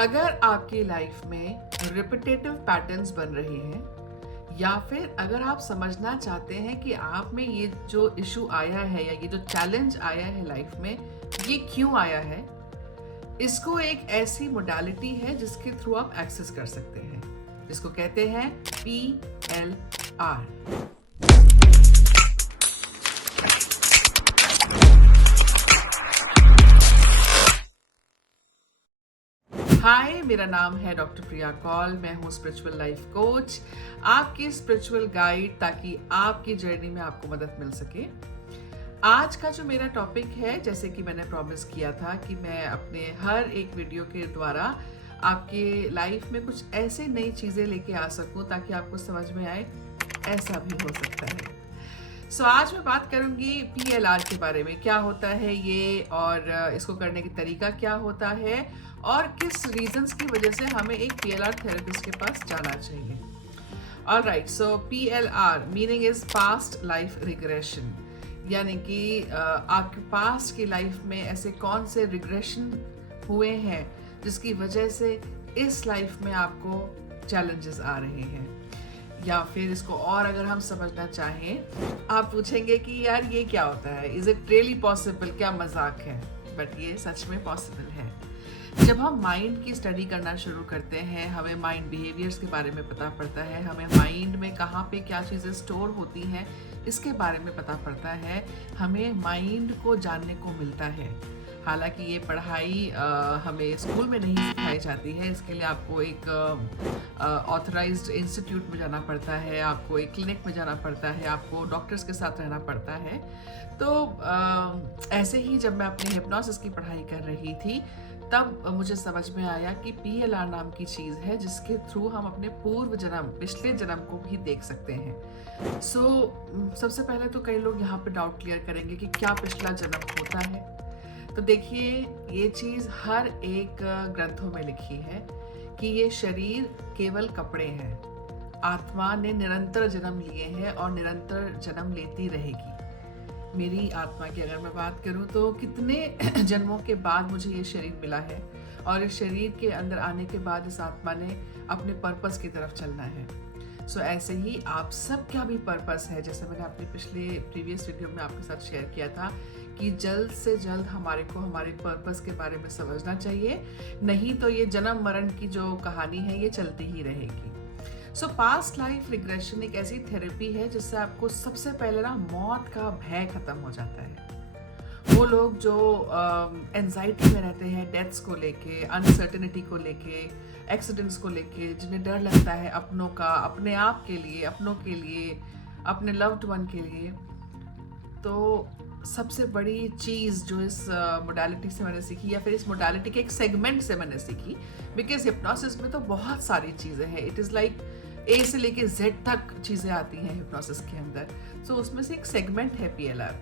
अगर आपकी लाइफ में रिपीटेटिव पैटर्न्स बन रहे हैं या फिर अगर आप समझना चाहते हैं कि आप में ये जो इशू आया है या ये जो चैलेंज आया है लाइफ में, ये क्यों आया है, इसको एक ऐसी मोडालिटी है जिसके थ्रू आप एक्सेस कर सकते हैं, जिसको कहते हैं PLR। हाय, मेरा नाम है डॉक्टर प्रिया कौल। मैं हूँ स्पिरिचुअल लाइफ कोच, आपकी स्पिरिचुअल गाइड, ताकि आपकी जर्नी में आपको मदद मिल सके। आज का जो मेरा टॉपिक है, जैसे कि मैंने प्रॉमिस किया था कि मैं अपने हर एक वीडियो के द्वारा आपके लाइफ में कुछ ऐसे नई चीज़ें लेके आ सकूँ ताकि आपको समझ में आए ऐसा भी हो सकता है। आज मैं बात करूंगी PLR के बारे में, क्या होता है ये और इसको करने का तरीका क्या होता है और किस रीजंस की वजह से हमें एक PLR थेरेपिस्ट के पास जाना चाहिए। Alright, so PLR meaning is past life regression, यानी कि आपके पास्ट की लाइफ में ऐसे कौन से रिग्रेशन हुए हैं जिसकी वजह से इस लाइफ में आपको चैलेंजेस आ रहे हैं। या फिर इसको और अगर हम समझना चाहें, आप पूछेंगे कि यार ये क्या होता है, इज इट रियली पॉसिबल, क्या मजाक है? बट ये सच में पॉसिबल है। जब हम माइंड की स्टडी करना शुरू करते हैं, हमें माइंड बिहेवियर्स के बारे में पता पड़ता है, हमें माइंड में कहाँ पे क्या चीज़ें स्टोर होती हैं इसके बारे में पता पड़ता है, हमें माइंड को जानने को मिलता है। हालांकि ये पढ़ाई हमें स्कूल में नहीं सिखाई जाती है, इसके लिए आपको एक ऑथराइज्ड इंस्टीट्यूट में जाना पड़ता है, आपको एक क्लिनिक में जाना पड़ता है, आपको डॉक्टर्स के साथ रहना पड़ता है। तो ऐसे ही जब मैं अपनी हिप्नोसिस की पढ़ाई कर रही थी, तब मुझे समझ में आया कि PLR नाम की चीज़ है जिसके थ्रू हम अपने पूर्व जन्म, पिछले जन्म को भी देख सकते हैं। सबसे पहले तो कई लोग यहाँ पे डाउट क्लियर करेंगे कि क्या पिछला जन्म होता है। तो देखिए, ये चीज़ हर एक ग्रंथों में लिखी है कि ये शरीर केवल कपड़े हैं, आत्मा ने निरंतर जन्म लिए हैं और निरंतर जन्म लेती रहेगी। मेरी आत्मा की अगर मैं बात करूं तो कितने जन्मों के बाद मुझे ये शरीर मिला है और इस शरीर के अंदर आने के बाद इस आत्मा ने अपने पर्पस की तरफ चलना है। ऐसे ही आप सब क्या भी पर्पस है, जैसे मैंने अपने प्रीवियस वीडियो में आपके साथ शेयर किया था कि जल्द से जल्द हमारे को हमारे पर्पस के बारे में समझना चाहिए, नहीं तो ये जन्म मरण की जो कहानी है ये चलती ही रहेगी। पास्ट लाइफ रिग्रेशन एक ऐसी थेरेपी है जिससे आपको सबसे पहले ना मौत का भय खत्म हो जाता है। वो लोग जो एंजाइटी में रहते हैं डेथ्स को लेके, अनसर्टेनिटी को लेके, एक्सीडेंट्स को लेके, जिन्हें डर लगता है अपनों का, अपने आप के लिए, अपनों के लिए, अपने लव्ड वन के लिए, तो सबसे बड़ी चीज़ जो इस मोडालिटी से मैंने सीखी, या फिर इस मोडालिटी के एक सेगमेंट से मैंने सीखी, बिकॉज हिप्नोसिस में तो बहुत सारी चीज़ें हैं, इट इज़ लाइक A से लेके Z तक चीज़ें आती हैं हिप्नोसिस के अंदर। उसमें से एक सेगमेंट है PLR।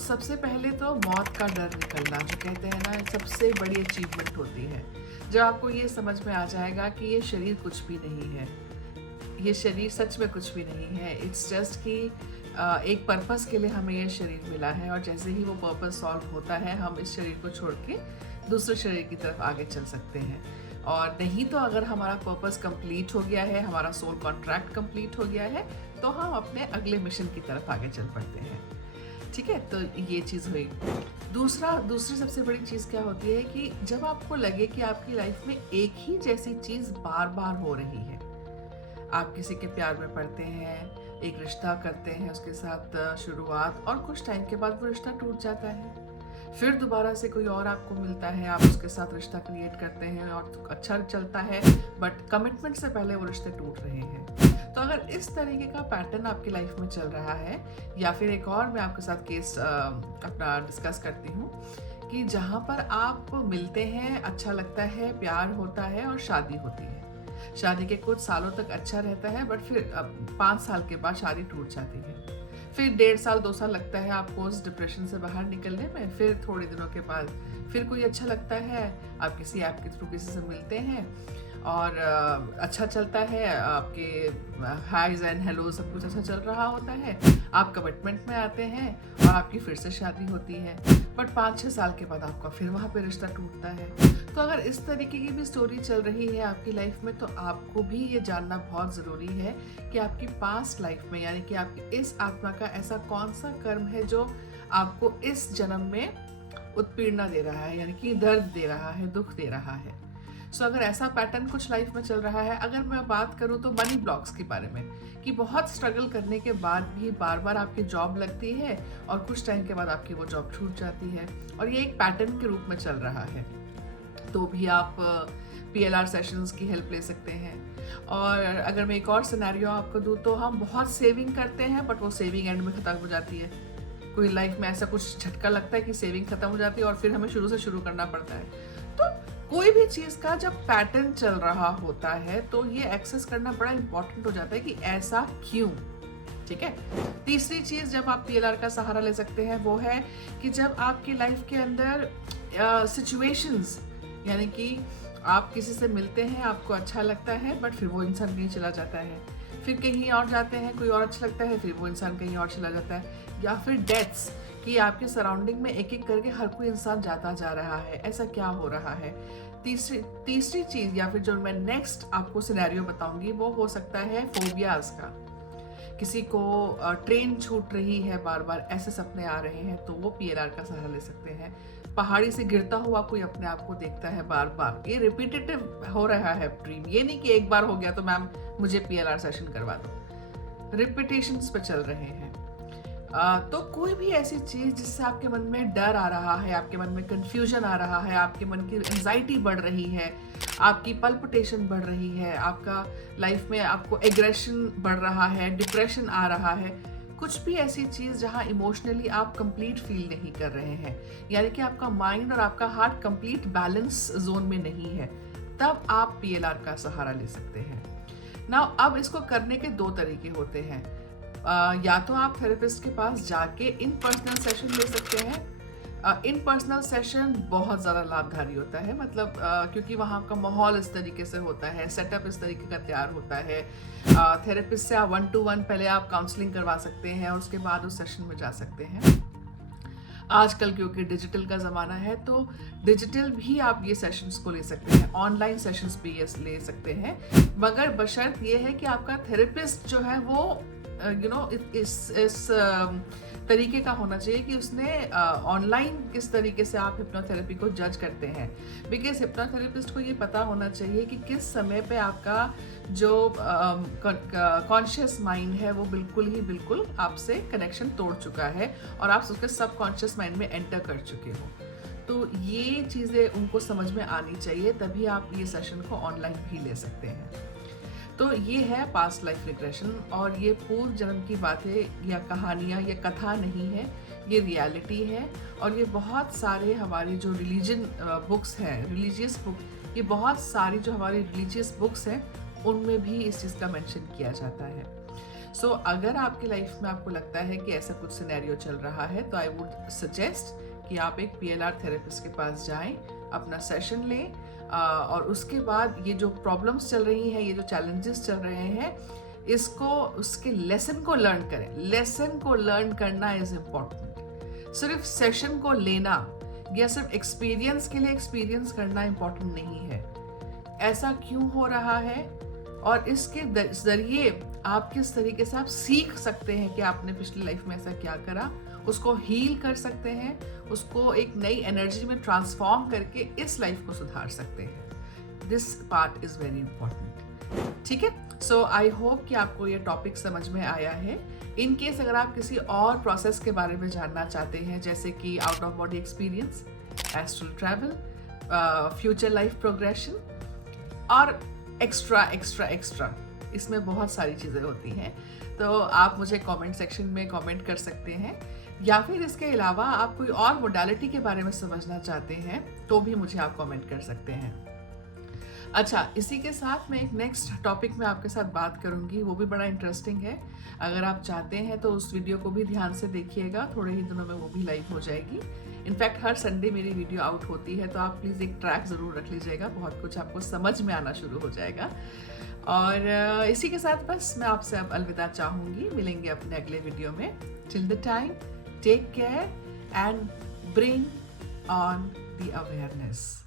सबसे पहले तो मौत का डर निकलना, जो कहते हैं ना, सबसे बड़ी अचीवमेंट होती है। जब आपको ये समझ में आ जाएगा कि ये शरीर कुछ भी नहीं है, ये शरीर सच में कुछ भी नहीं है, इट्स जस्ट कि एक पर्पस के लिए हमें ये शरीर मिला है और जैसे ही वो पर्पस सॉल्व होता है, हम इस शरीर को छोड़ के दूसरे शरीर की तरफ आगे चल सकते हैं। और नहीं तो अगर हमारा पर्पस कंप्लीट हो गया है, हमारा सोल कॉन्ट्रैक्ट कंप्लीट हो गया है, तो हम अपने अगले मिशन की तरफ आगे चल पड़ते हैं। ठीक है, तो ये चीज़ हुई। दूसरी सबसे बड़ी चीज़ क्या होती है कि जब आपको लगे कि आपकी लाइफ में एक ही जैसी चीज़ बार बार हो रही है, आप किसी के प्यार में पड़ते हैं, एक रिश्ता करते हैं, उसके साथ शुरुआत, और कुछ टाइम के बाद वो रिश्ता टूट जाता है, फिर दोबारा से कोई और आपको मिलता है, आप उसके साथ रिश्ता क्रिएट करते हैं और अच्छा चलता है, बट कमिटमेंट से पहले वो रिश्ते टूट रहे हैं। तो अगर इस तरीके का पैटर्न आपकी लाइफ में चल रहा है, या फिर एक और मैं आपके साथ केस अपना डिस्कस करती हूँ कि जहाँ पर आप मिलते हैं, अच्छा लगता है, प्यार होता है और शादी होती है। शादी के कुछ सालों तक अच्छा रहता है, बट फिर 5 साल के बाद शादी टूट जाती है। फिर 1.5 साल 2 साल लगता है आपको उस डिप्रेशन से बाहर निकलने में, फिर थोड़े दिनों के बाद फिर कोई अच्छा लगता है, आप किसी ऐप के थ्रू किसी से मिलते हैं और अच्छा चलता है, आपके हाइज एंड हेलो सब कुछ अच्छा चल रहा होता है, आप कमिटमेंट में आते हैं और आपकी फिर से शादी होती है, बट 5-6 साल के बाद आपका फिर वहाँ पे रिश्ता टूटता है। तो अगर इस तरीके की भी स्टोरी चल रही है आपकी लाइफ में, तो आपको भी ये जानना बहुत ज़रूरी है कि आपकी पास्ट लाइफ में, यानी कि आपकी इस आत्मा का ऐसा कौन सा कर्म है जो आपको इस जन्म में उत्पीड़ना दे रहा है, यानी कि दर्द दे रहा है, दुख दे रहा है। सो अगर ऐसा पैटर्न कुछ लाइफ में चल रहा है, अगर मैं बात करूँ तो मनी ब्लॉक्स के बारे में, कि बहुत स्ट्रगल करने के बाद भी बार बार आपकी जॉब लगती है और कुछ टाइम के बाद आपकी वो जॉब छूट जाती है, और ये एक पैटर्न के रूप में चल रहा है, तो भी आप PLR सेशंस की हेल्प ले सकते हैं। और अगर मैं एक और सिनेरियो आपको दूँ, तो हम बहुत सेविंग करते हैं बट वो सेविंग एंड में ख़त्म हो जाती है। कोई लाइफ में ऐसा कुछ झटका लगता है कि सेविंग खत्म हो जाती है और फिर हमें शुरू से शुरू करना पड़ता है। तो कोई भी चीज़ का जब पैटर्न चल रहा होता है तो ये एक्सेस करना बड़ा इंपॉर्टेंट हो जाता है कि ऐसा क्यों। ठीक है। तीसरी चीज़ जब आप PLR का सहारा ले सकते हैं वो है कि जब आपकी लाइफ के अंदर सिचुएशंस, यानी कि आप किसी से मिलते हैं, आपको अच्छा लगता है बट फिर वो इंसान कहीं चला जाता है, फिर कहीं और जाते हैं, कोई और अच्छा लगता है, फिर वो इंसान कहीं और चला जाता है, या फिर डेथ्स, कि आपके सराउंडिंग में एक एक करके हर कोई इंसान जाता जा रहा है, ऐसा क्या हो रहा है। तीसरी चीज़ या फिर जो मैं नेक्स्ट आपको सिनेरियो बताऊंगी वो हो सकता है फोबियाज का। किसी को ट्रेन छूट रही है बार बार, ऐसे सपने आ रहे हैं, तो वो PLR का सहारा ले सकते हैं। पहाड़ी से गिरता हुआ कोई अपने आप को देखता है बार बार, ये रिपीटेटिव हो रहा है ड्रीम, ये नहीं कि एक बार हो गया तो मैम मुझे PLR सेशन करवा दो, रिपीटेशंस पे चल रहे हैं। तो कोई भी ऐसी चीज़ जिससे आपके मन में डर आ रहा है, आपके मन में कंफ्यूजन आ रहा है, आपके मन की एंजाइटी बढ़ रही है, आपकी पल्पिटेशन बढ़ रही है, आपका लाइफ में आपको एग्रेशन बढ़ रहा है, डिप्रेशन आ रहा है, कुछ भी ऐसी चीज़ जहाँ इमोशनली आप कंप्लीट फील नहीं कर रहे हैं, यानी कि आपका माइंड और आपका हार्ट कंप्लीट बैलेंस जोन में नहीं है, तब आप PLR का सहारा ले सकते हैं। नाउ अब इसको करने के 2 तरीके होते हैं। या तो आप थेरेपिस्ट के पास जाके इन पर्सनल सेशन ले सकते हैं। इन पर्सनल सेशन बहुत ज़्यादा लाभकारी होता है, मतलब क्योंकि वहाँ का माहौल इस तरीके से होता है, सेटअप इस तरीके का तैयार होता है। थेरेपिस्ट से आप 1-to-1 पहले आप काउंसलिंग करवा सकते हैं और उसके बाद उस सेशन में जा सकते हैं। आजकल क्योंकि डिजिटल का ज़माना है तो डिजिटल भी आप ये सेशंस को ले सकते हैं, ऑनलाइन सेशंस भी ये ले सकते हैं, मगर बशर्त ये है कि आपका थेरेपिस्ट जो है वो इस तरीके का होना चाहिए कि उसने ऑनलाइन किस तरीके से आप हिप्नोथेरेपी को जज करते हैं। बिकॉज हिप्नोथेरेपिस्ट को ये पता होना चाहिए कि किस समय पे आपका जो कॉन्शियस माइंड है वो बिल्कुल आपसे कनेक्शन तोड़ चुका है और आप उसके सबकॉन्शियस माइंड में एंटर कर चुके हो। तो ये चीज़ें उनको समझ में आनी चाहिए, तभी आप ये सेशन को ऑनलाइन भी ले सकते हैं। तो ये है पास्ट लाइफ रिग्रेशन, और ये पूर्व जन्म की बातें या कहानियाँ या कथा नहीं है, ये रियलिटी है। और ये बहुत सारे हमारी जो रिलीजन बुक्स हैं, रिलीजियस बुक, ये बहुत सारी जो हमारी रिलीजियस बुक्स हैं उनमें भी इस चीज़ का मेंशन किया जाता है। सो अगर आपकी लाइफ में आपको लगता है कि ऐसा कुछ सिनेरियो चल रहा है तो आई वुड सजेस्ट कि आप एक PLR थेरेपिस्ट के पास जाएं, अपना सेशन लें, और उसके बाद ये जो प्रॉब्लम्स चल रही हैं, ये जो चैलेंजेस चल रहे हैं, इसको उसके लेसन को लर्न करें। लेसन को लर्न करना इज़ इम्पॉर्टेंट। सिर्फ सेशन को लेना या सिर्फ एक्सपीरियंस के लिए एक्सपीरियंस करना इम्पॉर्टेंट नहीं है। ऐसा क्यों हो रहा है और इसके ज़रिए आप किस तरीके से आप सीख सकते हैं कि आपने पिछली लाइफ में ऐसा क्या करा, उसको हील कर सकते हैं, उसको एक नई एनर्जी में ट्रांसफॉर्म करके इस लाइफ को सुधार सकते हैं। This part is very important. ठीक है। सो आई होप कि आपको ये टॉपिक समझ में आया है। इन केस अगर आप किसी और प्रोसेस के बारे में जानना चाहते हैं, जैसे कि out of body experience, astral travel, future life progression और एक्स्ट्रा, इसमें बहुत सारी चीज़ें होती हैं, तो आप मुझे कमेंट सेक्शन में कमेंट कर सकते हैं, या फिर इसके अलावा आप कोई और मोडालिटी के बारे में समझना चाहते हैं तो भी मुझे आप कमेंट कर सकते हैं। अच्छा, इसी के साथ मैं एक नेक्स्ट टॉपिक में आपके साथ बात करूंगी, वो भी बड़ा इंटरेस्टिंग है। अगर आप चाहते हैं तो उस वीडियो को भी ध्यान से देखिएगा, थोड़े ही दिनों में वो भी लाइव हो जाएगी। इनफैक्ट हर संडे मेरी वीडियो आउट होती है, तो आप प्लीज़ एक ट्रैक ज़रूर रख लीजिएगा, बहुत कुछ आपको समझ में आना शुरू हो जाएगा। और इसी के साथ बस मैं आपसे अब अलविदा चाहूँगी, मिलेंगे अपने अगले वीडियो में। Till the time, take care and bring on the awareness.